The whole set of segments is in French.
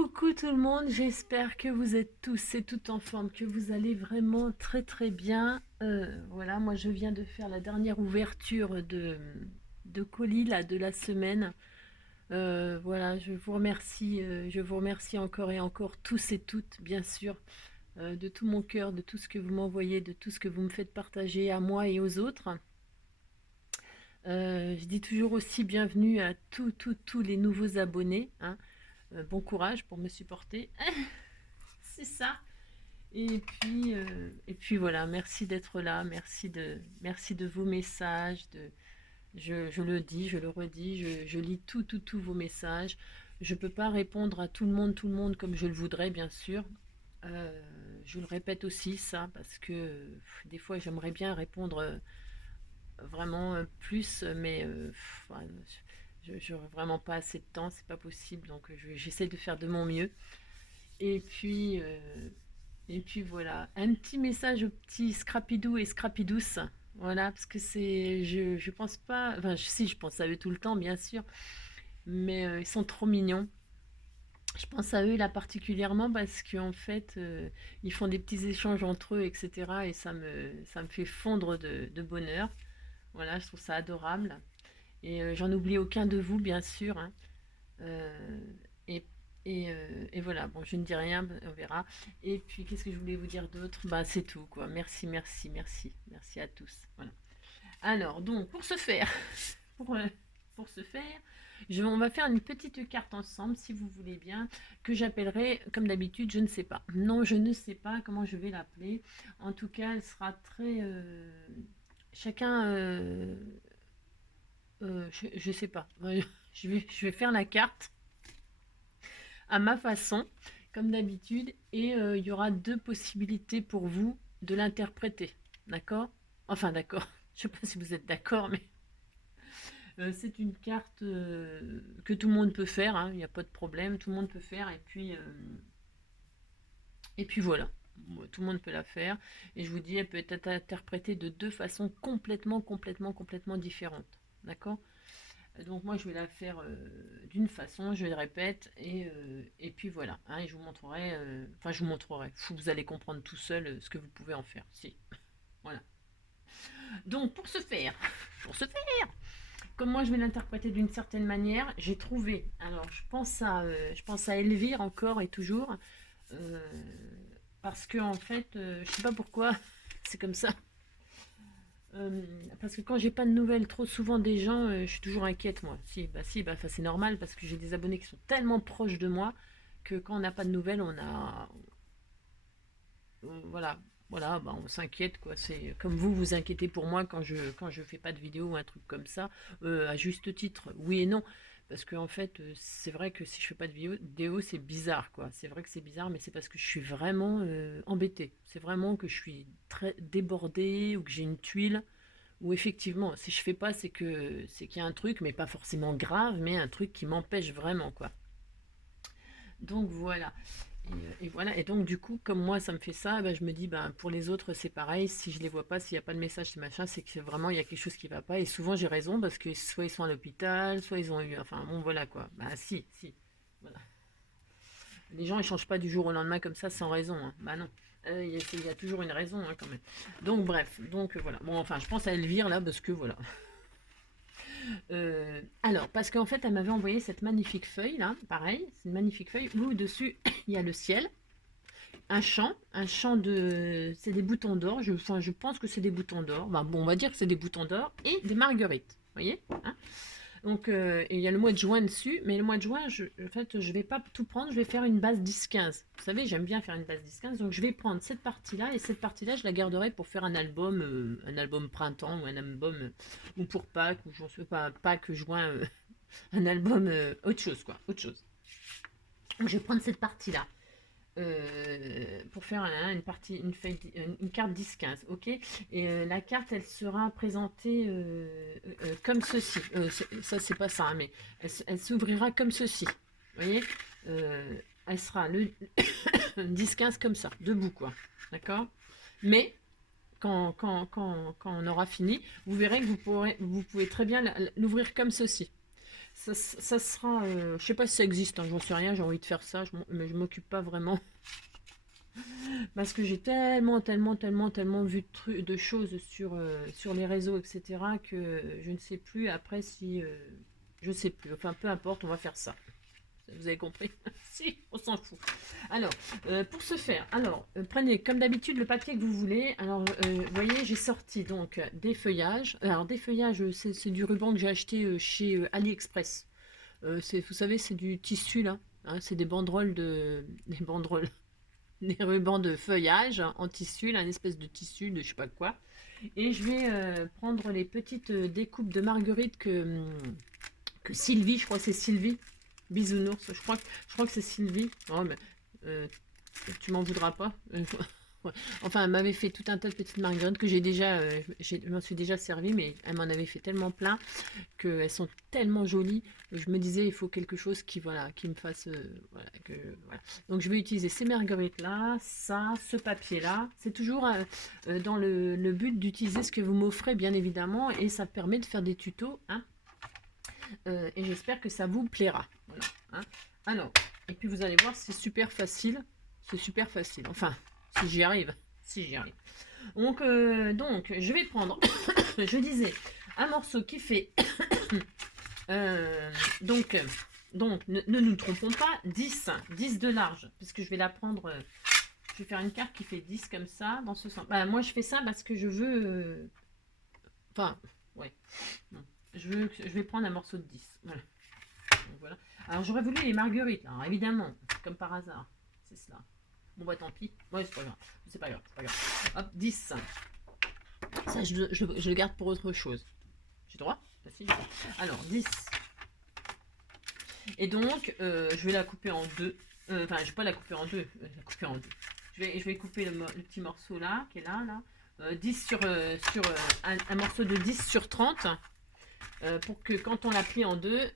Coucou tout le monde, j'espère que vous êtes tous et toutes en forme, que vous allez vraiment très très bien. Voilà, moi je viens de faire la dernière ouverture de colis là, de la semaine. Voilà, je vous remercie encore et encore tous et toutes, bien sûr, de tout mon cœur, de tout ce que vous m'envoyez, de tout ce que vous me faites partager à moi et aux autres. Je dis toujours aussi bienvenue à tous les nouveaux abonnés, hein. Bon courage pour me supporter. C'est ça. Et puis voilà, merci d'être là, merci de vos messages. Je le dis, je le redis, je lis tous vos messages. Je ne peux pas répondre à tout le monde comme je le voudrais, bien sûr. Je le répète aussi, ça, parce que des fois, j'aimerais bien répondre vraiment plus, mais ouais, je n'aurai vraiment pas assez de temps, c'est pas possible. Donc, j'essaie de faire de mon mieux. Et puis, euh, et puis voilà, un petit message au petit Scrapidou et Scrapidouce. Voilà, parce que je pense pas, enfin, si, je pense à eux tout le temps, bien sûr, mais ils sont trop mignons. Je pense à eux là particulièrement parce qu'en fait, ils font des petits échanges entre eux, etc. Et ça me fait fondre de bonheur. Voilà, je trouve ça adorable. Et j'en oublie aucun de vous, bien sûr, hein. Euh, et, et voilà, bon, je ne dis rien, on verra. Et puis, qu'est-ce que je voulais vous dire d'autre? Bah, c'est tout, quoi. Merci à tous. Voilà. Alors, donc, pour ce faire, pour, euh, pour ce faire, on va faire une petite carte ensemble, si vous voulez bien, que j'appellerai, comme d'habitude, je ne sais pas. Non, je ne sais pas comment je vais l'appeler. En tout cas, elle sera très... chacun... je sais pas. Je vais faire la carte à ma façon, comme d'habitude, et il y aura deux possibilités pour vous de l'interpréter. D'accord? Enfin, d'accord. Je sais pas si vous êtes d'accord, mais c'est une carte que tout le monde peut faire, hein, il n'y a pas de problème, tout le monde peut faire, et puis voilà. Tout le monde peut la faire. Et je vous dis, elle peut être interprétée de deux façons complètement différentes. D'accord? Donc moi je vais la faire d'une façon, je le répète, et puis voilà, hein, et je vous montrerai, enfin je vous montrerai, vous allez comprendre tout seul ce que vous pouvez en faire, si, voilà. Donc pour ce faire, comme moi je vais l'interpréter d'une certaine manière, j'ai trouvé, alors je pense à Elvire encore et toujours, euh, parce que en fait, je sais pas pourquoi, c'est comme ça. Euh, Parce que quand j'ai pas de nouvelles trop souvent des gens, je suis toujours inquiète moi. Si, bah, c'est normal parce que j'ai des abonnés qui sont tellement proches de moi que quand on n'a pas de nouvelles, voilà, voilà, bah, on s'inquiète quoi. C'est comme vous vous inquiétez pour moi quand je fais pas de vidéo ou un truc comme ça, à juste titre, oui et non. Parce que en fait, c'est vrai que si je fais pas de vidéo, c'est bizarre quoi. C'est vrai que c'est bizarre, mais c'est parce que je suis vraiment embêtée. C'est vraiment que je suis très débordée ou que j'ai une tuile. Ou effectivement, si je fais pas, c'est qu'il y a un truc, mais pas forcément grave, mais un truc qui m'empêche vraiment, quoi. Donc voilà. Et voilà. Et donc du coup, comme moi, ça me fait ça, ben, je me dis, ben, pour les autres, c'est pareil. Si je les vois pas, s'il n'y a pas de message, c'est machin, c'est que vraiment il y a quelque chose qui va pas. Et souvent j'ai raison parce que soit ils sont à l'hôpital, soit ils ont eu, enfin bon, voilà quoi. Ben si, voilà. Les gens ils changent pas du jour au lendemain comme ça sans raison, hein. Bah non. Il y a toujours une raison, hein, quand même. Donc bref, donc voilà. Bon, enfin, je pense à Elvire là parce que voilà. Alors, parce qu'en fait, elle m'avait envoyé cette magnifique feuille là, pareil, c'est une magnifique feuille où dessus il y a le ciel, un champ de, c'est des boutons d'or. Enfin, je pense que c'est des boutons d'or. Bah, bon, on va dire que c'est des boutons d'or et des marguerites. Vous voyez, hein. Donc, et il y a le mois de juin dessus, mais le mois de juin, en fait, je vais pas tout prendre, je vais faire une base 10-15. Vous savez, j'aime bien faire une base 10-15, donc je vais prendre cette partie-là, et cette partie-là, je la garderai pour faire un album printemps, ou un album, ou pour Pâques, ou je ne sais pas, Pâques, juin, un album, autre chose, quoi, autre chose. Donc, je vais prendre cette partie-là. Pour faire une partie, une carte 10-15, ok. Et la carte, elle sera présentée comme ceci. Ça, c'est pas ça, hein, mais elle s'ouvrira comme ceci. Vous voyez, elle sera le 10-15 comme ça, debout, quoi. D'accord. Mais quand on aura fini, vous verrez que vous pouvez très bien l'ouvrir comme ceci. ça sera... je sais pas si ça existe, hein, j'en sais rien, j'ai envie de faire ça, mais je m'occupe pas vraiment. Parce que j'ai tellement vu de choses sur les réseaux, etc., que je ne sais plus après si... je sais plus, enfin peu importe, on va faire ça. Vous avez compris? Si, on s'en fout. Alors, pour ce faire, prenez comme d'habitude le papier que vous voulez. Alors, vous voyez, j'ai sorti donc des feuillages. Alors, des feuillages, c'est du ruban que j'ai acheté chez AliExpress. Vous savez, c'est du tissu là. Hein, c'est des banderoles des banderoles, des rubans de feuillage en tissu, là, une espèce de tissu de je sais pas quoi. Et je vais prendre les petites découpes de marguerite que Sylvie, je crois que c'est Sylvie, bisounours, je crois que c'est Sylvie. Oh, mais, tu m'en voudras pas. Ouais. Enfin, elle m'avait fait tout un tas de petites marguerites que je m'en suis déjà servi, mais elle m'en avait fait tellement plein qu'elles sont tellement jolies. Je me disais, il faut quelque chose voilà, qui me fasse, voilà, voilà. Donc, je vais utiliser ces marguerites là, ça, ce papier là. C'est toujours dans le but d'utiliser ce que vous m'offrez, bien évidemment, et ça permet de faire des tutos, hein. Et j'espère que ça vous plaira. Voilà, hein. Alors, et puis vous allez voir, c'est super facile. C'est super facile. Enfin, si j'y arrive. Si j'y arrive. Donc, je vais prendre, je disais, un morceau qui fait, donc ne nous trompons pas, 10 de large, parce que je vais la prendre, je vais faire une carte qui fait 10 comme ça, dans ce sens. Bah, moi, je fais ça parce que je veux, enfin, ouais, non. Je vais prendre un morceau de 10. Voilà. Donc, voilà. Alors, j'aurais voulu les marguerites, alors, évidemment, comme par hasard. C'est cela. Bon, bah, tant pis. Ouais, c'est pas grave. C'est pas grave, c'est pas grave. Hop, 10. Ça, je le garde pour autre chose. J'ai droit? Bah, si, j'ai droit. Alors, 10. Et donc, je vais la couper en deux. Enfin, je vais pas la couper en deux. La couper en deux. Je vais couper le petit morceau là, qui est là. 10 sur, un morceau de 10 sur 30. Pour que quand on la plie en deux,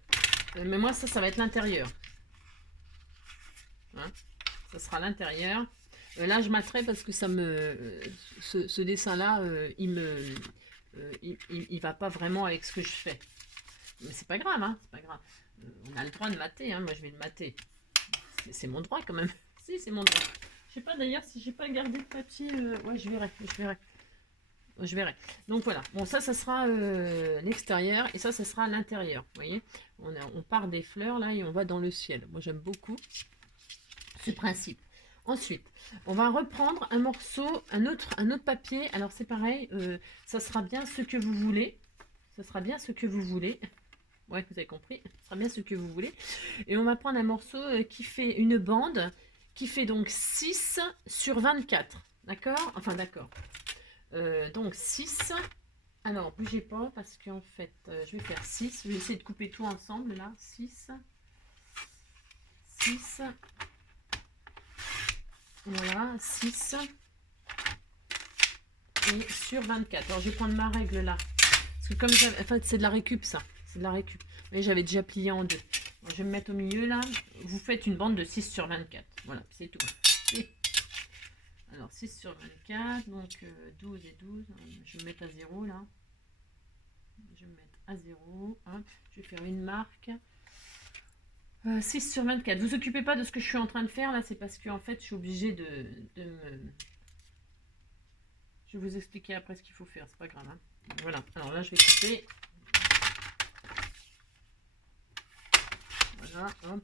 mais moi ça va être l'intérieur, hein, ça sera l'intérieur. Là je m'attrape parce que ce dessin là il va pas vraiment avec ce que je fais, mais c'est pas grave, hein, c'est pas grave. On a le droit de mater, hein, moi je vais le mater, c'est mon droit quand même. Si, c'est mon droit. Je sais pas d'ailleurs si j'ai pas gardé de papier, ouais, je verrai. Donc voilà, bon, ça sera l'extérieur et ça sera l'intérieur. Vous voyez, on part des fleurs là et on va dans le ciel. Moi j'aime beaucoup ce principe. Ensuite, on va reprendre un morceau, un autre papier. Alors c'est pareil, ça sera bien ce que vous voulez. Ça sera bien ce que vous voulez. Ouais, vous avez compris. Ça sera bien ce que vous voulez. Et on va prendre un morceau qui fait une bande qui fait donc 6 sur 24. D'accord? Enfin d'accord. Donc 6. Alors, bougez pas parce qu'en fait, je vais faire 6. Je vais essayer de couper tout ensemble là. 6. 6. Voilà, 6. Et sur 24. Alors, je vais prendre ma règle là. Parce que comme en fait, c'est de la récup ça. C'est de la récup. Mais j'avais déjà plié en deux. Alors, je vais me mettre au milieu là. Vous faites une bande de 6 sur 24. Voilà, c'est tout. Et alors, 6 sur 24. Donc, 12 et 12. Je vais me mettre à 0 là. Je vais me mettre à 0. Hop, je vais faire une marque. 6 sur 24. Vous occupez pas de ce que je suis en train de faire là, c'est parce que en fait je suis obligée de me... Je vais vous expliquer après ce qu'il faut faire, c'est pas grave. Hein. Voilà, alors là je vais couper. Voilà, hop.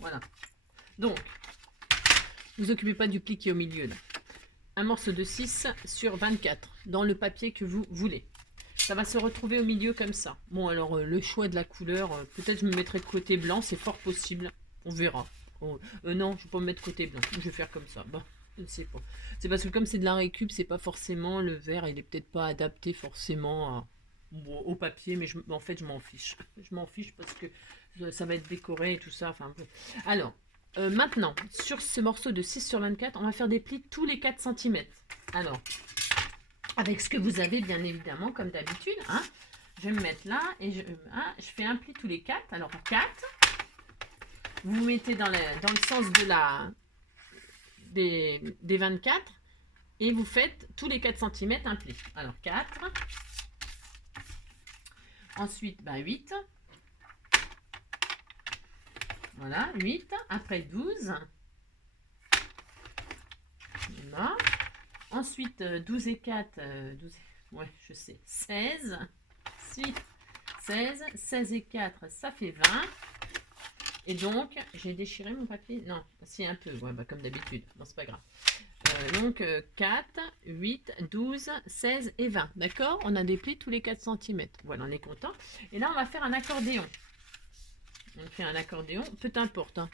Voilà. Donc, vous occupez pas du pli qui est au milieu là. Un morceau de 6 sur 24 dans le papier que vous voulez. Ça va se retrouver au milieu comme ça. Bon, alors, le choix de la couleur, peut-être je me mettrai de côté blanc, c'est fort possible. On verra. Non, je vais pas me mettre côté blanc. Je vais faire comme ça. Bon, je ne sais pas. C'est parce que comme c'est de la récup, c'est pas forcément le vert, il est peut-être pas adapté forcément au papier, mais en fait, je m'en fiche. Je m'en fiche parce que ça va être décoré et tout ça. Enfin, bon. Alors, maintenant, sur ce morceau de 6 sur 24, on va faire des plis tous les 4 cm. Alors, avec ce que vous avez bien évidemment comme d'habitude, hein. Je vais me mettre là et je fais un pli tous les 4. Alors 4, vous mettez dans le sens de des 24 Et vous faites tous les 4 cm un pli. Alors 4. Ensuite, 8. Voilà, 8. Après 12. Voilà. Ensuite, 12 et 4. 12, ouais, je sais. 16. Ensuite, 16. 16 et 4, ça fait 20. Et donc, j'ai déchiré mon papier. Non, si un peu, ouais, comme d'habitude. Non, c'est pas grave. Donc 4, 8, 12, 16 et 20. D'accord? On a des plis tous les 4 cm. Voilà, on est content. Et là, on va faire un accordéon. On fait un accordéon, peu importe. Hein.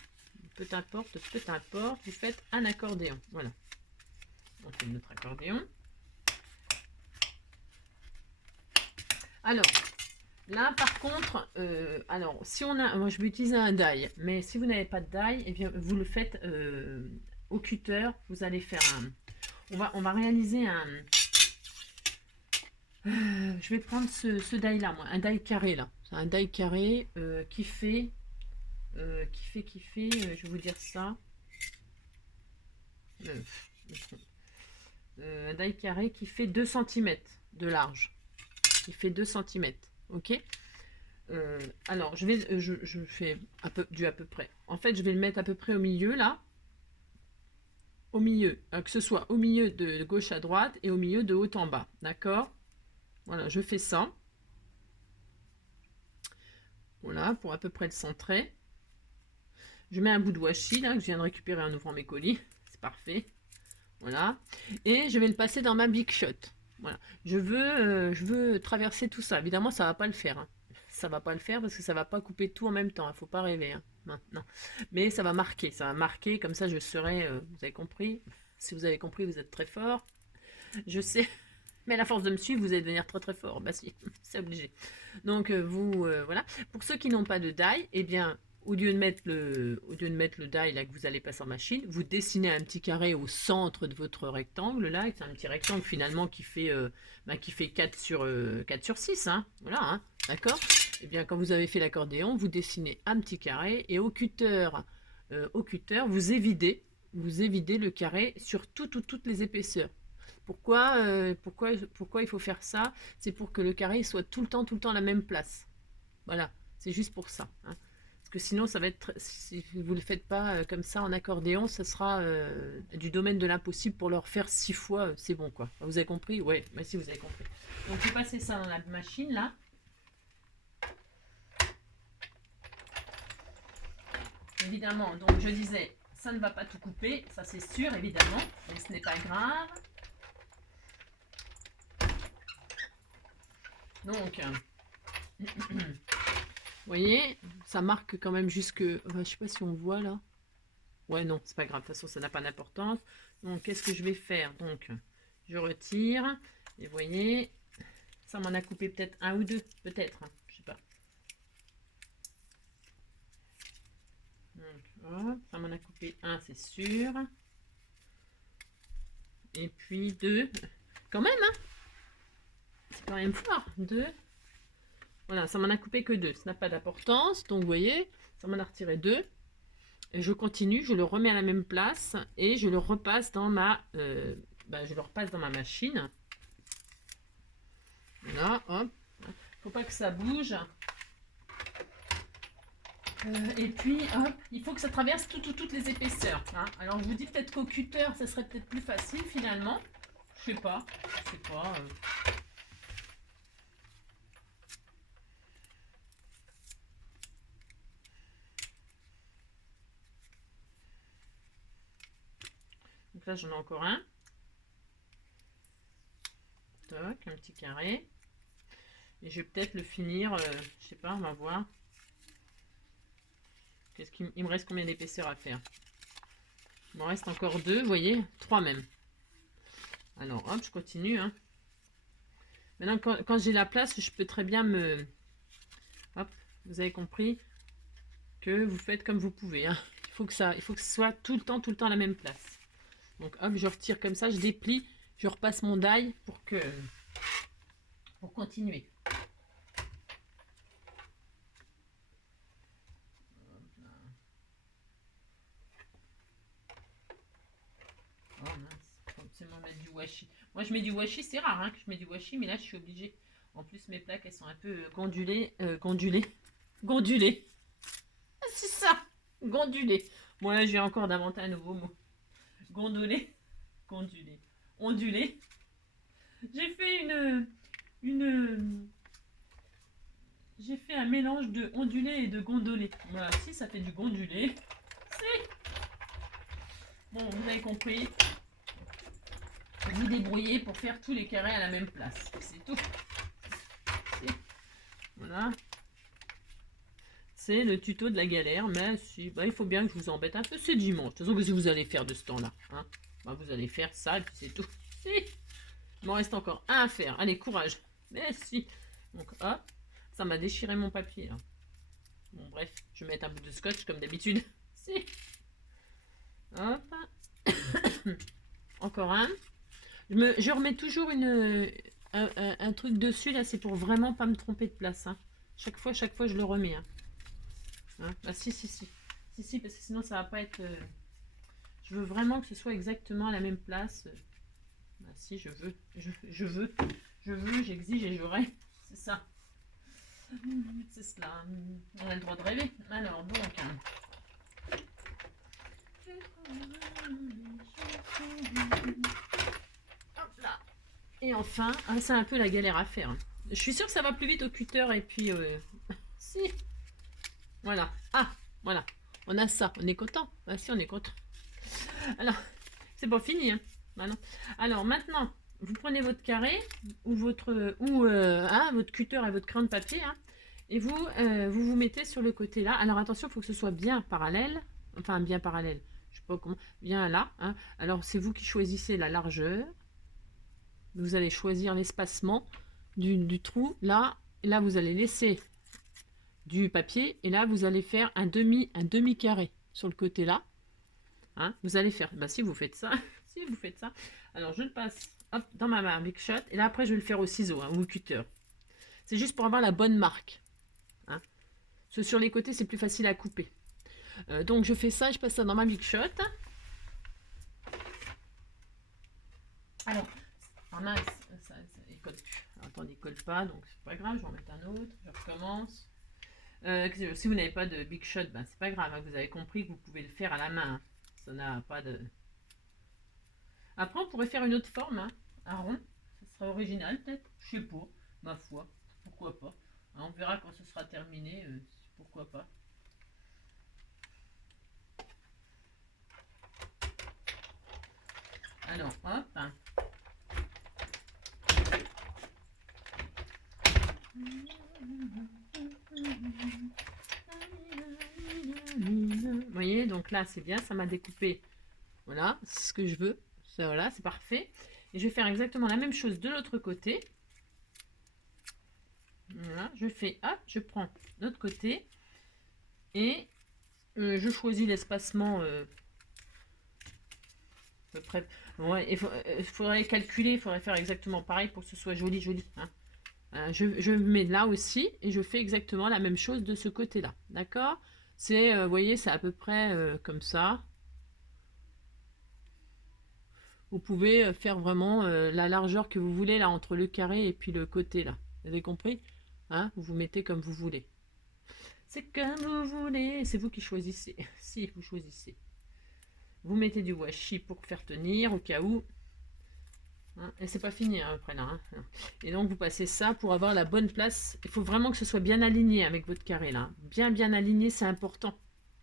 Peu importe, vous faites un accordéon. Voilà. On fait notre accordéon. Alors, là, par contre, alors, si on a, moi, je vais utiliser un die, mais si vous n'avez pas de die, eh bien, vous le faites au cutter. Vous allez faire un, on va réaliser un, je vais prendre ce die là, moi, un die carré là. C'est un die carré qui fait, je vais vous dire ça. Un die carré qui fait 2 cm de large. Qui fait 2 cm. Ok. Alors, je fais du à peu près. En fait, je vais le mettre à peu près au milieu là. Au milieu, que ce soit au milieu de gauche à droite et au milieu de haut en bas. D'accord? Voilà, je fais ça. Voilà, pour à peu près le centrer. Je mets un bout de washi là, que je viens de récupérer en ouvrant mes colis. C'est parfait. Voilà. Et je vais le passer dans ma Big Shot. Voilà. Je veux traverser tout ça. Évidemment, ça ne va pas le faire. Hein. Ça va pas le faire parce que ça va pas couper tout en même temps. Il ne faut pas rêver. Hein. Non. Mais ça va marquer. Ça va marquer. Comme ça, je serai... vous avez compris? Si vous avez compris, vous êtes très fort. Je sais. Mais à la force de me suivre, vous allez devenir très très fort. Bah si, c'est obligé. Donc voilà. Pour ceux qui n'ont pas de die, eh bien, au lieu de mettre le die là que vous allez passer en machine, vous dessinez un petit carré au centre de votre rectangle là. C'est un petit rectangle finalement qui fait 4 sur 6. Hein, voilà, hein, d'accord. Eh bien, quand vous avez fait l'accordéon, vous dessinez un petit carré et au cutter, vous évidez le carré sur toutes les épaisseurs. Pourquoi il faut faire ça? C'est pour que le carré soit tout le temps à la même place. Voilà, c'est juste pour ça. Hein. Parce que sinon, ça va être, si vous ne le faites pas comme ça en accordéon, ça sera du domaine de l'impossible pour leur faire 6 fois, c'est bon quoi. Vous avez compris? Ouais, mais si vous avez compris. Donc, je vais passer ça dans la machine là. Évidemment, donc je disais, ça ne va pas tout couper, ça c'est sûr, évidemment, mais ce n'est pas grave. Donc, vous voyez, ça marque quand même jusque... Enfin, je sais pas si on voit là. Ouais, non, c'est pas grave. De toute façon, ça n'a pas d'importance. Donc, qu'est-ce que je vais faire? Donc, je retire. Et vous voyez, ça m'en a coupé peut-être un ou deux. Peut-être. Hein, je sais pas. Donc, hop, ça m'en a coupé un, c'est sûr. Et puis deux. Quand même, hein? C'est quand même fort. Deux. Voilà, ça m'en a coupé que deux. Ça n'a pas d'importance. Donc, vous voyez, ça m'en a retiré deux. Et je continue, je le remets à la même place et je le repasse dans ma, machine. Voilà, hop. Faut pas que ça bouge. Et puis, hop, il faut que ça traverse toutes les épaisseurs. Hein. Alors, je vous dis peut-être qu'au cutter, ça serait peut-être plus facile finalement. Je sais pas. Donc là, j'en ai encore un. Toc, un petit carré. Et je vais peut-être le finir, je sais pas, on va voir. Il me reste combien d'épaisseur à faire? Il m'en reste encore deux, vous voyez, trois même. Alors, hop, je continue. Hein. Maintenant, quand j'ai la place, je peux très bien me... Hop, vous avez compris que vous faites comme vous pouvez. Hein. Il faut que ce soit tout le temps à la même place. Donc, hop, je retire comme ça, je déplie, je repasse mon die pour continuer. Oh mince, faut absolument mettre du washi. Moi, je mets du washi, c'est rare hein, que je mets du washi, mais là, je suis obligée. En plus, mes plaques, elles sont un peu gondulées. Gondulées. Ah, c'est ça, gondulées. Bon, là, j'ai encore d'inventer un nouveau mot. Gondolé, gondulé, ondulé. J'ai fait j'ai fait un mélange de ondulé et de gondolé. Voilà, si ça fait du gondulé, c'est bon. Vous avez compris. Vous débrouillez pour faire tous les carrés à la même place. C'est tout. Voilà. C'est le tuto de la galère, mais si, bah, il faut bien que je vous embête un peu. C'est dimanche. De toute façon, qu'est-ce que vous allez faire de ce temps-là hein, bah, vous allez faire ça et puis c'est tout. Si. Il m'en reste encore un à faire. Allez, courage. Mais si. Donc, hop. Ça m'a déchiré mon papier. Là. Bon, bref. Je vais mettre un bout de scotch comme d'habitude. Si. Hop. Encore un. Je remets toujours un truc dessus. Là, c'est pour vraiment pas me tromper de place. Hein. Chaque fois, je le remets. Hein. Hein bah, si, parce que sinon, ça va pas être... Je veux vraiment que ce soit exactement à la même place. Bah, si, je veux, j'exige et j'aurai. C'est ça. C'est cela. On a le droit de rêver. Alors, donc. Hop là. Et enfin, c'est un peu la galère à faire. Je suis sûre que ça va plus vite au cutter et puis... si. Voilà. Ah, voilà. On a ça. On est content. Ah si, on est content. Alors, c'est pas fini. Hein. Bah non. Alors maintenant, vous prenez votre carré ou votre cutter et votre crayon de papier hein, et vous mettez sur le côté là. Alors attention, il faut que ce soit bien parallèle, enfin bien parallèle. Je sais pas comment, bien là. Hein. Alors c'est vous qui choisissez la largeur. Vous allez choisir l'espacement du trou là. Et là vous allez laisser du papier et là vous allez faire un demi carré sur le côté là. Hein, vous allez faire, bah, si vous faites ça, alors je le passe hop, dans ma Big Shot et là après je vais le faire au ciseau hein, ou au cutter. C'est juste pour avoir la bonne marque. Hein. Sur les côtés c'est plus facile à couper. Donc je fais ça, je passe ça dans ma Big Shot. Alors, il colle plus. Alors, attendez, il colle pas, donc c'est pas grave, je vais en mettre un autre, je recommence. Si vous n'avez pas de Big Shot, ben, c'est pas grave, hein, vous avez compris que vous pouvez le faire à la main. Hein. Ça n'a pas de... Après, on pourrait faire une autre forme, hein, un rond. Ça serait original, peut-être. Je sais pas, ma foi. Pourquoi pas. Hein, on verra quand ce sera terminé. Pourquoi pas. Alors, hop. Hein. Vous voyez, donc là, c'est bien. Ça m'a découpé. Voilà, c'est ce que je veux. Voilà, c'est parfait. Et je vais faire exactement la même chose de l'autre côté. Voilà, je fais, hop, je prends l'autre côté et je choisis l'espacement à peu près. Ouais, il faudrait calculer, il faudrait faire exactement pareil pour que ce soit joli, joli. Hein. Je mets là aussi et je fais exactement la même chose de ce côté-là. D'accord? C'est, vous voyez, c'est à peu près comme ça. Vous pouvez faire vraiment la largeur que vous voulez là entre le carré et puis le côté là. Vous avez compris? Hein, vous vous mettez comme vous voulez. C'est comme vous voulez. C'est vous qui choisissez. Si vous choisissez. Vous mettez du washi pour faire tenir au cas où. Hein, et c'est pas fini hein, après là. Hein. Et donc vous passez ça pour avoir la bonne place. Il faut vraiment que ce soit bien aligné avec votre carré là. Bien aligné, c'est important.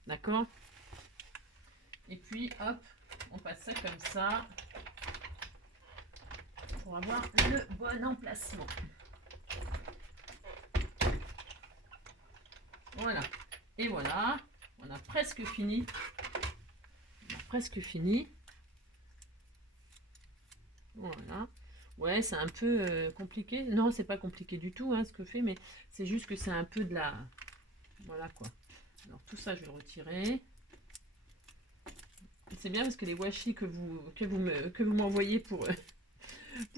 D'accord? Et puis hop, on passe ça comme ça. Pour avoir le bon emplacement. Voilà. Et voilà. On a presque fini. Voilà. Ouais, c'est un peu compliqué. Non, c'est pas compliqué du tout hein, ce que je fais, mais c'est juste que c'est un peu de la... Voilà quoi. Alors tout ça, je vais le retirer. C'est bien parce que les washi que vous m'envoyez pour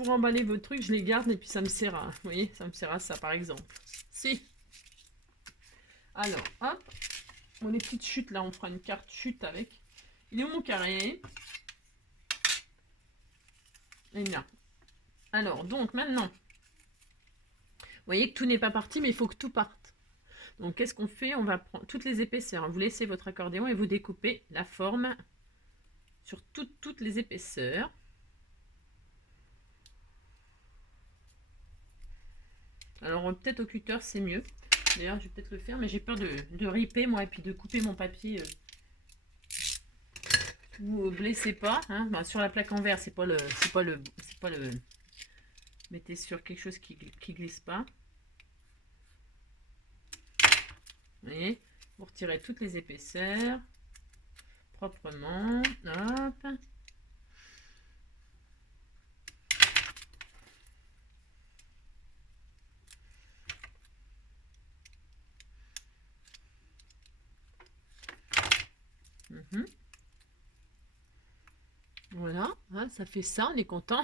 emballer vos trucs, je les garde et puis ça me sert à... Vous voyez, ça me sert à ça par exemple. Si. Alors, hop. Bon, les petites chutes là, on fera une carte chute avec. Il est où mon carré? Et bien. Alors, donc maintenant, vous voyez que tout n'est pas parti, mais il faut que tout parte. Donc, qu'est-ce qu'on fait? On va prendre toutes les épaisseurs. Vous laissez votre accordéon et vous découpez la forme sur toutes les épaisseurs. Alors, peut-être au cutter, c'est mieux. D'ailleurs, je vais peut-être le faire, mais j'ai peur de riper, moi, et puis de couper mon papier. Vous blessez pas. Hein. Bah, sur la plaque en verre, c'est pas le... Mettez sur quelque chose qui glisse pas. Vous voyez, vous retirez toutes les épaisseurs proprement. Hop. Voilà, hein, ça fait ça, on est content.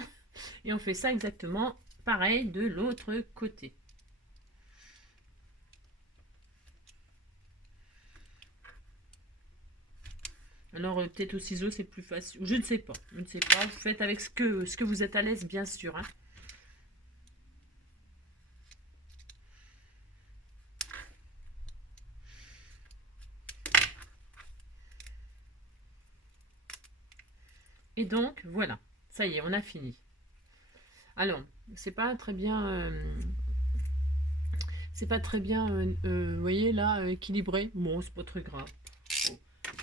Et on fait ça exactement pareil de l'autre côté. Alors peut-être au ciseau c'est plus facile. Je ne sais pas. Je ne sais pas. Vous faites avec ce que vous êtes à l'aise, bien sûr. Hein. Et donc, voilà. Ça y est, on a fini. Alors, c'est pas très bien... c'est pas très bien, vous voyez, là, équilibré. Bon, c'est pas très grave. Bon,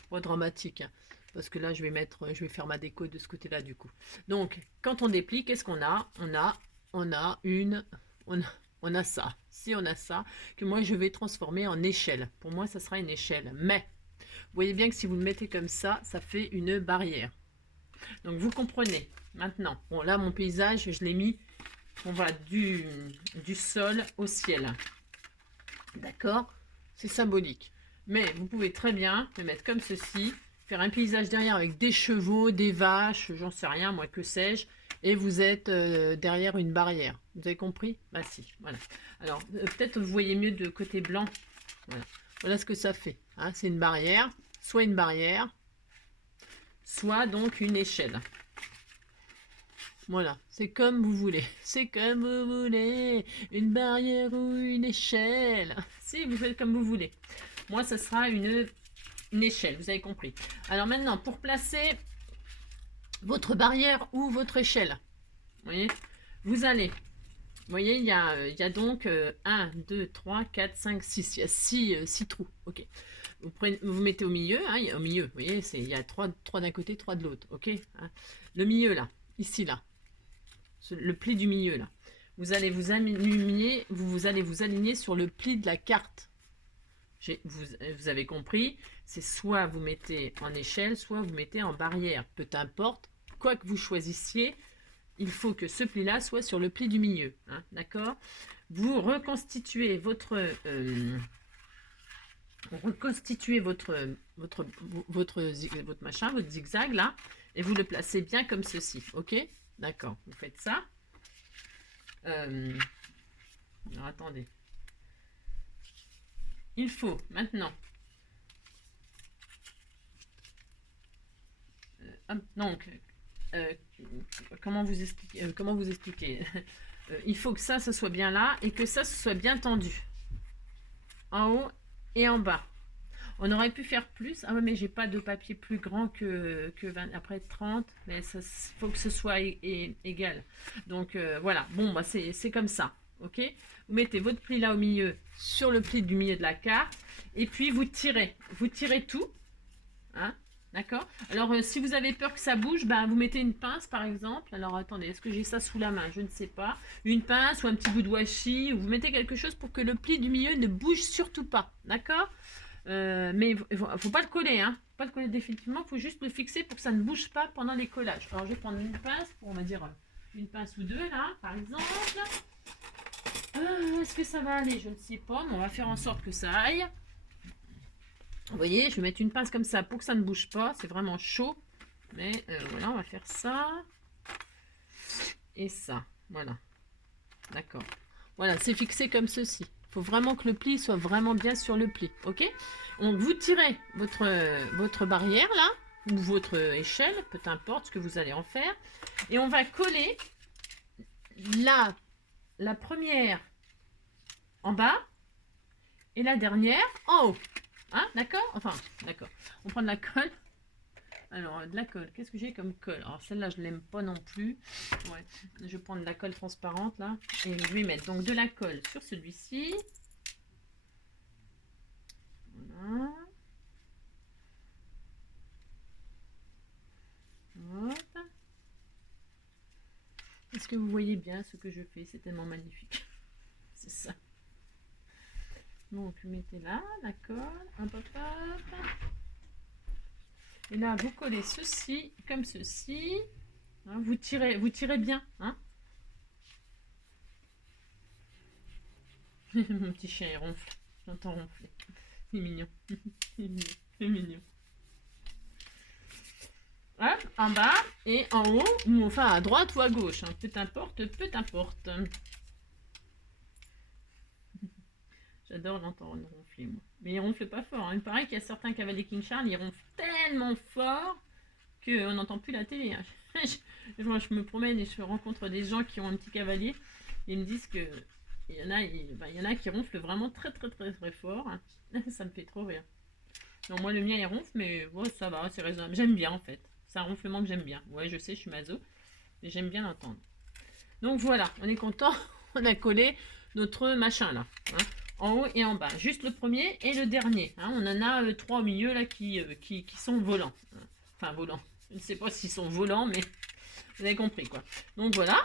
pas dramatique. Hein. Parce que là, je vais faire ma déco de ce côté-là, du coup. Donc, quand on déplie, qu'est-ce qu'on a? On a ça. Si on a ça, que moi, je vais transformer en échelle. Pour moi, ça sera une échelle. Mais, vous voyez bien que si vous le mettez comme ça fait une barrière. Donc, vous comprenez. Maintenant, bon, là, mon paysage, je l'ai mis, on va du sol au ciel. D'accord? C'est symbolique. Mais vous pouvez très bien le mettre comme ceci, faire un paysage derrière avec des chevaux, des vaches, j'en sais rien, moi, que sais-je, et vous êtes derrière une barrière. Vous avez compris? Bah si, voilà. Alors, peut-être vous voyez mieux de côté blanc. Voilà, voilà ce que ça fait. Hein. C'est une barrière, soit donc une échelle. Voilà, c'est comme vous voulez. C'est comme vous voulez. Une barrière ou une échelle. Si, vous faites comme vous voulez. Moi, ce sera une échelle, vous avez compris. Alors maintenant, pour placer votre barrière ou votre échelle, vous allez, vous voyez, il y a donc 1, 2, 3, 4, 5, 6. Il y a 6 trous. Ok. Vous mettez au milieu, hein, au milieu, vous voyez, il y a 3 d'un côté, 3 de l'autre. Ok. Hein. Le milieu, là, ici, là. Le pli du milieu, là. Vous allez vous aligner sur le pli de la carte. Vous avez compris, c'est soit vous mettez en échelle, soit vous mettez en barrière. Peu importe, quoi que vous choisissiez, il faut que ce pli-là soit sur le pli du milieu. Hein, d'accord? Vous reconstituez votre machin, votre zigzag là, et vous le placez bien comme ceci. Ok? D'accord, vous faites ça. Alors, attendez. Il faut maintenant donc comment vous expliquer il faut que ça soit bien là et que ça soit bien tendu en haut et en bas. On aurait pu faire plus. Ah ouais, mais j'ai pas de papier plus grand que 20, après 30, mais il faut que ce soit égal. Donc voilà, bon bah c'est comme ça. Ok, vous mettez votre pli là au milieu sur le pli du milieu de la carte et puis vous tirez tout, hein, d'accord. Alors si vous avez peur que ça bouge, ben, vous mettez une pince par exemple. Alors attendez, est-ce que j'ai ça sous la main? Je ne sais pas. Une pince ou un petit bout de washi, ou vous mettez quelque chose pour que le pli du milieu ne bouge surtout pas, d'accord. Mais il ne faut pas le coller, hein. Pas le coller définitivement, il faut juste le fixer pour que ça ne bouge pas pendant les collages. Alors je vais prendre une pince, on va dire une pince ou deux là, par exemple. Est-ce que ça va aller? Je ne sais pas, mais on va faire en sorte que ça aille. Vous voyez, je vais mettre une pince comme ça pour que ça ne bouge pas. C'est vraiment chaud. Mais voilà, on va faire ça. Et ça, voilà. D'accord. Voilà, c'est fixé comme ceci. Il faut vraiment que le pli soit vraiment bien sur le pli. Ok? Donc vous tirez votre barrière là. ou votre échelle, peu importe ce que vous allez en faire. Et on va coller la première en bas et la dernière en haut. Hein, d'accord? Enfin, d'accord. On prend de la colle. Alors, de la colle, qu'est-ce que j'ai comme colle? Alors, celle-là, je ne l'aime pas non plus. Ouais. Je vais prendre de la colle transparente, là. Et je vais mettre donc de la colle sur celui-ci. Voilà. Hop. Est-ce que vous voyez bien ce que je fais? C'est tellement magnifique. C'est ça. Donc, mettez là la colle. Hop, hop, hop. Et là, vous collez ceci comme ceci. Hein, vous tirez bien. Hein. Mon petit chien, il ronfle. J'entends ronfler. Il est mignon. Il est mignon. Hop, en bas et en haut, ou enfin à droite ou à gauche. Hein. Peu importe, peu importe. J'adore l'entendre ronfler, moi. Mais il ronfle pas fort. Hein. Il paraît qu'il y a certains cavaliers King Charles, ils ronflent tellement fort qu'on n'entend plus la télé. Hein. je me promène et je rencontre des gens qui ont un petit cavalier. Et ils me disent que il y en a qui ronflent vraiment très très très très fort. Hein. Ça me fait trop rire. Non, moi le mien il ronfle, mais bon, ça va, c'est raisonnable. J'aime bien en fait. C'est un ronflement que j'aime bien. Ouais, je sais, je suis maso, mais j'aime bien l'entendre. Donc voilà, on est content. On a collé notre machin là. Hein. En haut et en bas. Juste le premier et le dernier. Hein. On en a 3 au milieu là qui sont volants. Enfin volants. Je ne sais pas s'ils sont volants, mais vous avez compris quoi. Donc voilà.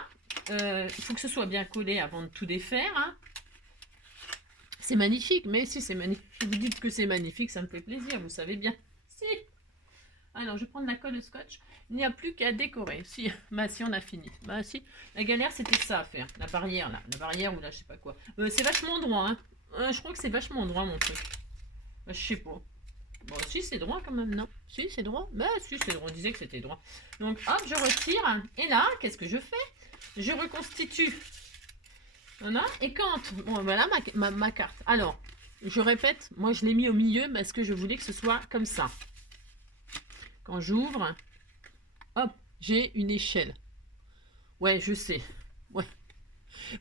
Il faut que ce soit bien collé avant de tout défaire. Hein. C'est magnifique, mais si c'est magnifique, vous dites que c'est magnifique, ça me fait plaisir, vous savez bien. Si. Alors, je prends de la colle scotch. Il n'y a plus qu'à décorer. Si, bah si, on a fini. Bah si, la galère, c'était ça à faire. La barrière, là. La barrière ou là, je sais pas quoi. C'est vachement droit, hein. Je crois que c'est vachement droit, mon truc. Bah, je sais pas. Bon, si, c'est droit quand même, non? Si, c'est droit? Bah, si, c'est droit. On disait que c'était droit. Donc, hop, je retire. Et là, qu'est-ce que je fais? Je reconstitue. Voilà. Et quand... Bon, voilà ma carte. Alors, je répète, moi, je l'ai mis au milieu parce que je voulais que ce soit comme ça. Quand j'ouvre, hop, j'ai une échelle. Ouais, je sais. Ouais.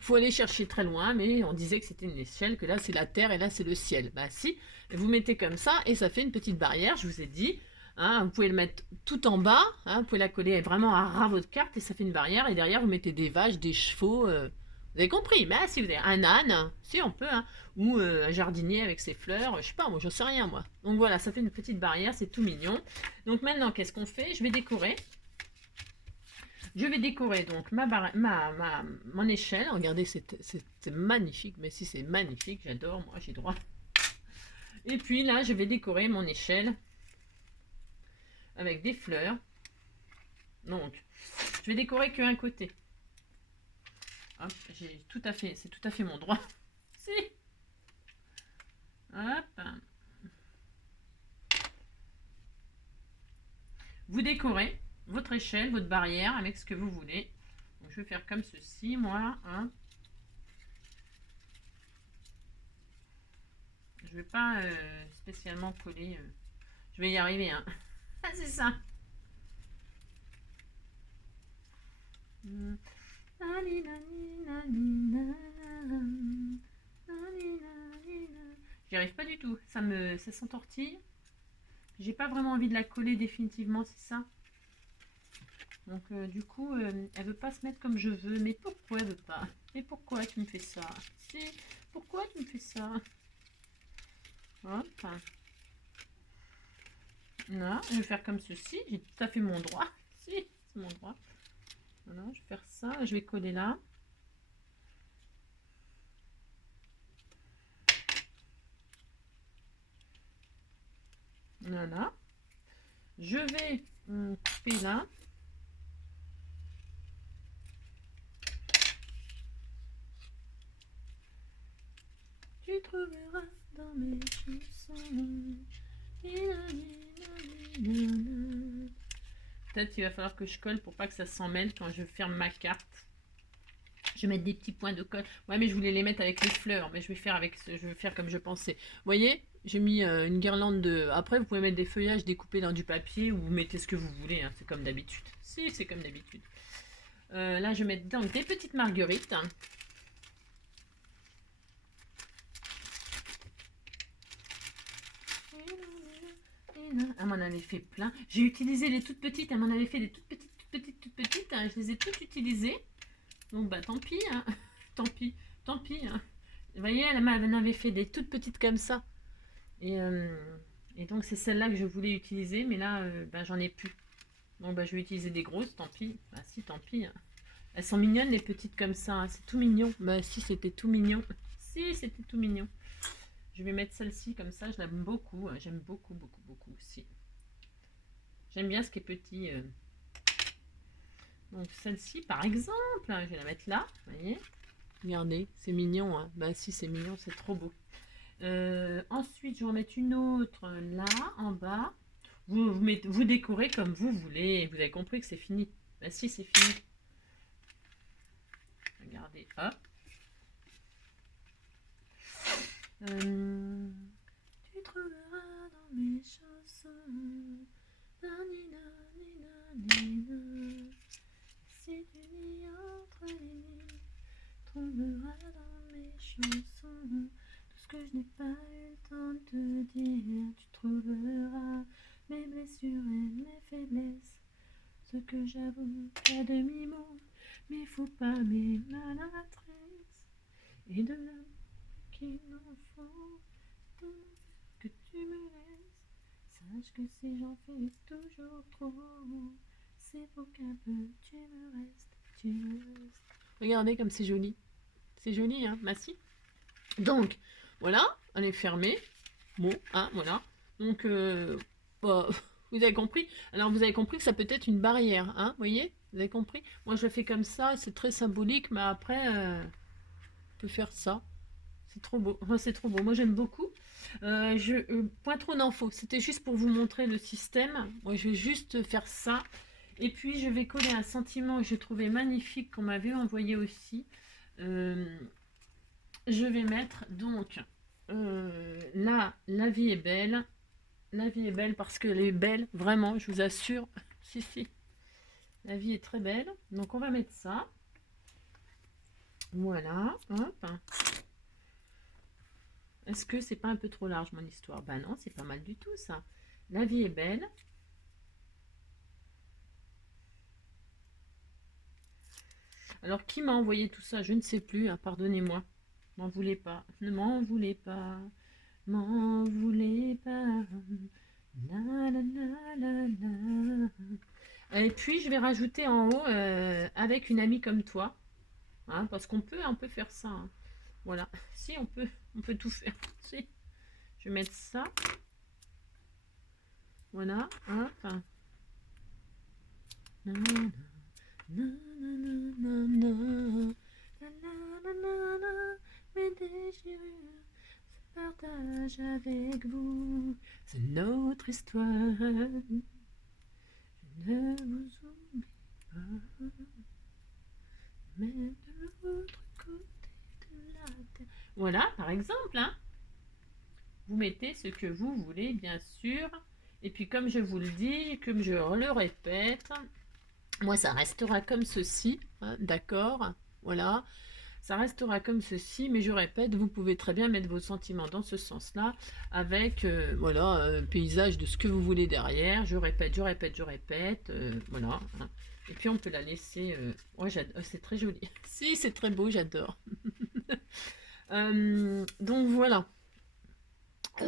Faut aller chercher très loin, mais on disait que c'était une échelle, que là c'est la terre et là c'est le ciel. Bah si, vous mettez comme ça et ça fait une petite barrière, je vous ai dit. Hein, vous pouvez le mettre tout en bas, hein, vous pouvez la coller vraiment à ras votre carte et ça fait une barrière. Et derrière vous mettez des vaches, des chevaux, vous avez compris. Bah si vous avez un âne, si on peut, hein, ou un jardinier avec ses fleurs, je sais pas, moi j'en sais rien moi. Donc voilà, ça fait une petite barrière, c'est tout mignon. Donc maintenant qu'est-ce qu'on fait? Je vais décorer. Je vais décorer donc mon échelle. Regardez, c'est magnifique. Mais si c'est magnifique, j'adore. Moi, j'ai droit. Et puis là, je vais décorer mon échelle avec des fleurs. Donc, je vais décorer qu'un côté. Hop, c'est tout à fait mon droit. Si. Hop. Vous décorez votre échelle, votre barrière avec ce que vous voulez. Donc, je vais faire comme ceci, moi. Hein. Je vais pas spécialement coller. Je vais y arriver. Hein. Ah, c'est ça. J'y arrive pas du tout. Ça s'entortille. J'ai pas vraiment envie de la coller définitivement, c'est ça. Donc du coup, elle veut pas se mettre comme je veux. Mais pourquoi elle veut pas? Mais pourquoi tu me fais ça? Si, pourquoi tu me fais ça? Hop. Là, je vais faire comme ceci. J'ai tout à fait mon droit. Si, c'est mon droit. Voilà, je vais faire ça. Je vais coller là. Voilà. Je vais couper là. Tu trouveras dans mes chansons. Peut-être qu'il va falloir que je colle pour pas que ça s'en mêle quand je ferme ma carte. Je vais mettre des petits points de colle. Ouais, mais je voulais les mettre avec les fleurs, mais je vais faire comme je pensais. Vous voyez, J'ai mis une guirlande de... Après, vous pouvez mettre des feuillages découpés dans du papier ou vous mettez ce que vous voulez, hein, c'est comme d'habitude. Si, c'est comme d'habitude. Là, je vais mettre donc des petites marguerites. Elle m'en avait fait plein. J'ai utilisé les toutes petites. Elle m'en avait fait des toutes petites, toutes petites, toutes petites. Hein. Je les ai toutes utilisées. Donc, bah, tant pis. Hein. Tant pis. Tant pis. Hein. Vous voyez, elle m'en avait fait des toutes petites comme ça. Et donc, c'est celle-là que je voulais utiliser. Mais là, bah, j'en ai plus. Donc, bah, je vais utiliser des grosses. Tant pis. Bah, si, tant pis. Hein. Elles sont mignonnes, les petites comme ça. Hein. C'est tout mignon. Bah, si, c'était tout mignon. Si, c'était tout mignon. Je vais mettre celle-ci comme ça, je l'aime beaucoup. J'aime beaucoup, beaucoup, beaucoup aussi. J'aime bien ce qui est petit. Donc celle-ci, par exemple, je vais la mettre là. Vous voyez? Regardez, c'est mignon. Hein. Bah si, c'est mignon, c'est trop beau. Ensuite, je vais en mettre une autre là, en bas. Vous décorez comme vous voulez. Vous avez compris que c'est fini. Bah si, c'est fini. Regardez, hop. Tu trouveras dans mes chansons. Si tu lis entre les lignes, trouveras dans mes chansons tout ce que je n'ai pas eu le temps de te dire. Tu trouveras mes blessures et mes faiblesses, ce que j'avoue qu'à demi-mot, mais faut pas mes maladresses. Et de l'homme qu'il en faut, que tu me laisses. Sache que si j'en fais toujours trop, c'est pour qu'un peu tu me restes, tu me restes. Regardez comme c'est joli. C'est joli, hein, Massi. Donc, voilà, elle est fermée. Bon, hein, voilà. Donc, bah, vous avez compris. Alors, vous avez compris que ça peut être une barrière, hein, vous voyez? Vous avez compris? Moi, je le fais comme ça, c'est très symbolique, mais après, on peut faire ça. C'est trop beau. Enfin, c'est trop beau. Moi, j'aime beaucoup. Point trop d'infos. C'était juste pour vous montrer le système. Moi, je vais juste faire ça. Et puis, je vais coller un sentiment que j'ai trouvé magnifique, qu'on m'avait envoyé aussi. Je vais mettre donc là, la vie est belle. La vie est belle parce qu'elle est belle, vraiment, je vous assure. Si, si. La vie est très belle. Donc, on va mettre ça. Voilà. Hop. Est-ce que c'est pas un peu trop large mon histoire? Ben non, c'est pas mal du tout ça. La vie est belle. Alors qui m'a envoyé tout ça? Je ne sais plus, hein, pardonnez-moi. M'en voulez pas. Ne m'en voulez pas. M'en voulez pas. La, la, la, la, la. Et puis je vais rajouter en haut avec une amie comme toi. Hein, parce on peut faire ça. Hein. Voilà. Si on peut tout faire. Si. Je vais mettre ça. Voilà. Hop. Mes déchirures se partagent avec vous. C'est notre histoire. Je ne vous oublie pas. Mais de l'autre côté de la terre. Voilà, par exemple, hein. Vous mettez ce que vous voulez, bien sûr. Et puis, comme je vous le dis, comme je le répète, moi, ça restera comme ceci, hein, d'accord? Voilà, ça restera comme ceci, mais je répète, vous pouvez très bien mettre vos sentiments dans ce sens-là, avec, voilà, un paysage de ce que vous voulez derrière. Je répète, je répète, je répète, voilà. Hein. Et puis, on peut la laisser... ouais, j'adore, c'est très joli. Si, c'est très beau, j'adore. Donc, voilà.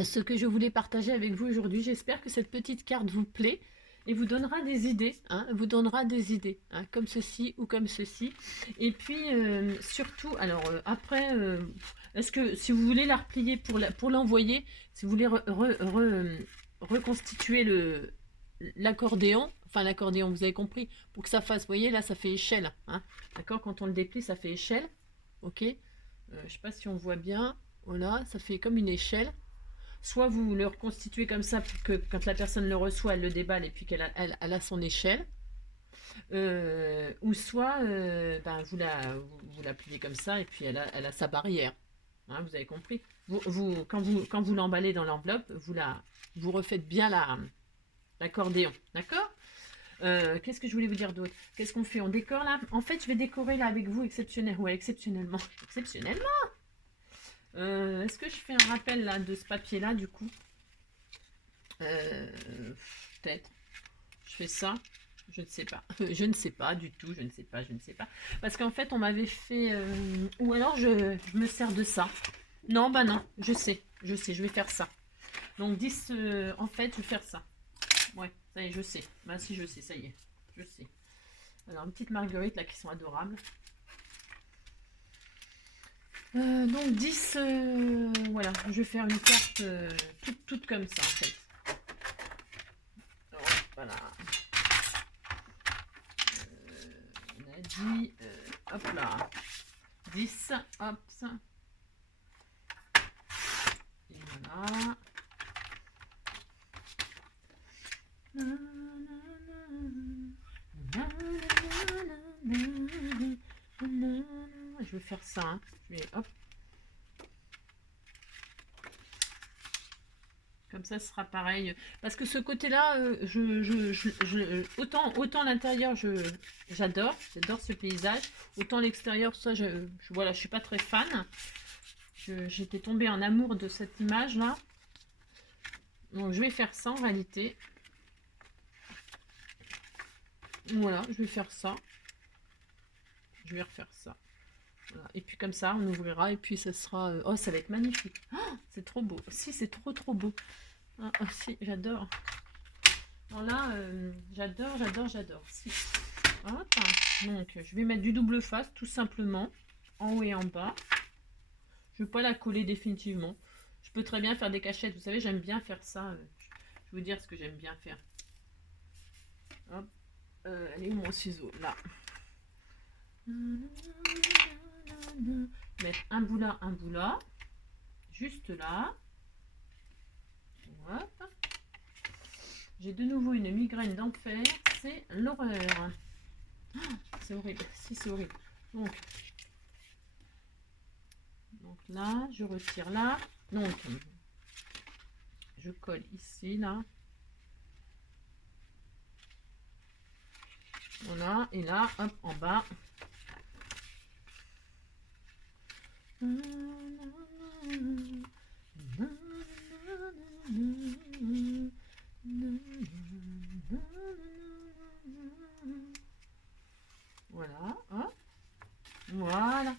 Ce que je voulais partager avec vous aujourd'hui. J'espère que cette petite carte vous plaît et vous donnera des idées, hein, vous donnera des idées, hein, comme ceci ou comme ceci. Et puis surtout, alors après, est-ce que si vous voulez la replier pour l'envoyer, si vous voulez reconstituer l'accordéon, enfin l'accordéon, vous avez compris, pour que ça fasse, vous voyez là, ça fait échelle, hein, d'accord, quand on le déplie, ça fait échelle, ok, je sais pas si on voit bien, voilà, ça fait comme une échelle. Soit vous le reconstituez comme ça pour que quand la personne le reçoit, elle le déballe et puis qu'elle a, elle a son échelle. Ou soit ben, vous la pliez comme ça et puis elle a sa barrière. Hein, vous avez compris. Quand vous l'emballez dans l'enveloppe, vous refaites bien l'accordéon. D'accord. Qu'est-ce que je voulais vous dire d'autre? Qu'est-ce qu'on fait? On décore là? En fait, je vais décorer là avec vous exceptionnellement. Ouais, exceptionnellement. Exceptionnellement. Est-ce que je fais un rappel là de ce papier là du coup? Peut-être. Je fais ça. Je ne sais pas. Je ne sais pas du tout. Je ne sais pas. Je ne sais pas. Parce qu'en fait, on m'avait fait... Ou alors, je me sers de ça. Non, bah non. Je sais. Je sais. Je vais faire ça. Donc, 10... en fait, je vais faire ça. Ouais, ça y est, je sais. Bah si, je sais. Ça y est. Je sais. Alors, une petite marguerite, là, qui sont adorables. Donc, 10... voilà. Je vais faire une carte toute comme ça, en fait. Alors, voilà. On a dit... hop là. 10, hop, ça. Et voilà. Je vais faire ça. Hein. Je vais, hop. Comme ça, ce sera pareil. Parce que ce côté-là, autant l'intérieur, j'adore ce paysage. Autant l'extérieur, ça, voilà, je suis pas très fan. J'étais tombée en amour de cette image-là. Donc, je vais faire ça en réalité. Voilà, je vais faire ça. Je vais refaire ça. Voilà. Et puis comme ça, on ouvrira et puis ça sera... oh, ça va être magnifique. Oh, c'est trop beau. Si, c'est trop beau. Ah, oh, si, j'adore. Alors là, j'adore. Si. Hop. Donc, je vais mettre du double face, tout simplement. En haut et en bas. Je ne vais pas la coller définitivement. Je peux très bien faire des cachettes. Vous savez, j'aime bien faire ça. Je vais vous dire ce que j'aime bien faire. Hop. Elle est où mon ciseau? Là. Mettre un bout là. Juste là. Hop. J'ai de nouveau une migraine d'enfer. C'est l'horreur. Oh, c'est horrible. Si, c'est horrible. Donc là, je retire là. Donc, je colle ici, là. Voilà. Et là, hop, en bas. Voilà, hop. Voilà.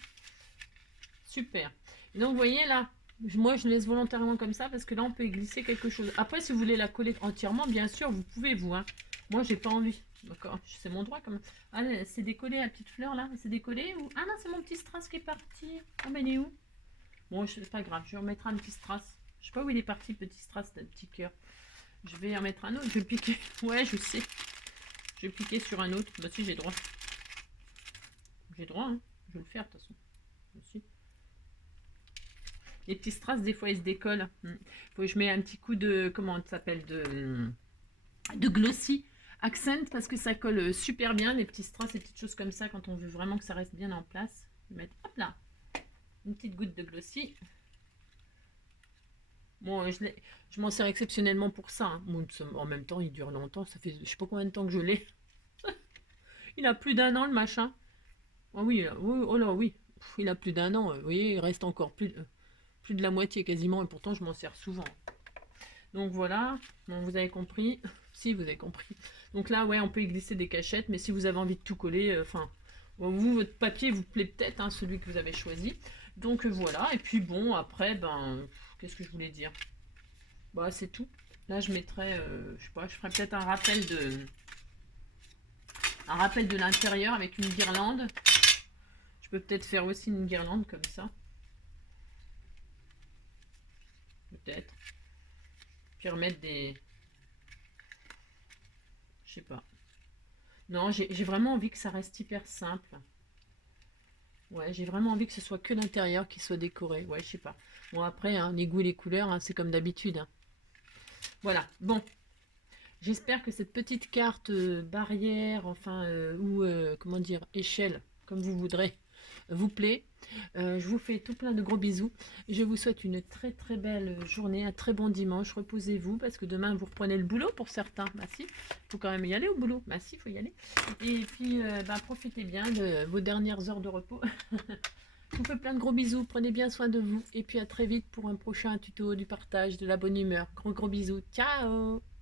Super. Et donc, vous voyez là, moi je laisse volontairement comme ça parce que là on peut y glisser quelque chose. Après, si vous voulez la coller entièrement, bien sûr, vous pouvez, vous. Hein. Moi, j'ai pas envie. D'accord, c'est mon droit comme. Ah, c'est décollé la petite fleur là. C'est décollé ou. Ah non, c'est mon petit strass qui est parti. Ah, ben il est où? Bon, c'est pas grave, je vais remettre un petit strass. Je sais pas où il est parti, le petit strass, le petit cœur. Je vais en mettre un autre. Je vais piquer. Ouais, je sais. Je vais piquer sur un autre. Bah, si, j'ai droit. J'ai droit, hein. Je vais le faire de toute façon. Aussi. Les petits strass, des fois, ils se décollent. Faut que je mette un petit coup de... Comment ça s'appelle? De glossy accent, parce que ça colle super bien, les petits strass, les petites choses comme ça, quand on veut vraiment que ça reste bien en place. Je vais mettre, hop là, une petite goutte de glossy. Bon, je m'en sers exceptionnellement pour ça. Hein. Bon, en même temps, il dure longtemps. Ça fait je sais pas combien de temps que je l'ai. Il a plus d'1 an, le machin. Ah oui, oui, oh là, oui. Il a plus d'1 an. Vous voyez, il reste encore plus de la moitié quasiment. Et pourtant, je m'en sers souvent. Donc voilà. Bon, vous avez compris. Si, vous avez compris. Donc là, ouais, on peut y glisser des cachettes. Mais si vous avez envie de tout coller, enfin... vous, votre papier vous plaît peut-être, hein, celui que vous avez choisi. Donc voilà. Et puis bon, après, ben... Qu'est-ce que je voulais dire? Bah, c'est tout. Là, je mettrais, je sais pas, je ferais peut-être un rappel de l'intérieur avec une guirlande. Je peux peut-être faire aussi une guirlande comme ça. Peut-être. Puis remettre des... Je sais pas. Non, j'ai vraiment envie que ça reste hyper simple. Ouais, j'ai vraiment envie que ce soit que l'intérieur qui soit décoré. Ouais, je sais pas. Bon, après, hein, les goûts et les couleurs, hein, c'est comme d'habitude. Hein. Voilà, bon. J'espère que cette petite carte barrière, enfin, ou comment dire, échelle, comme vous voudrez, vous plaît. Je vous fais tout plein de gros bisous. Je vous souhaite une très très belle journée, un très bon dimanche. Reposez-vous parce que demain vous reprenez le boulot pour certains. Bah si, faut quand même y aller au boulot. Bah si, faut y aller. Et puis bah, profitez bien de vos dernières heures de repos. Je vous fais plein de gros bisous. Prenez bien soin de vous. Et puis à très vite pour un prochain tuto, du partage, de la bonne humeur. Gros gros bisous. Ciao!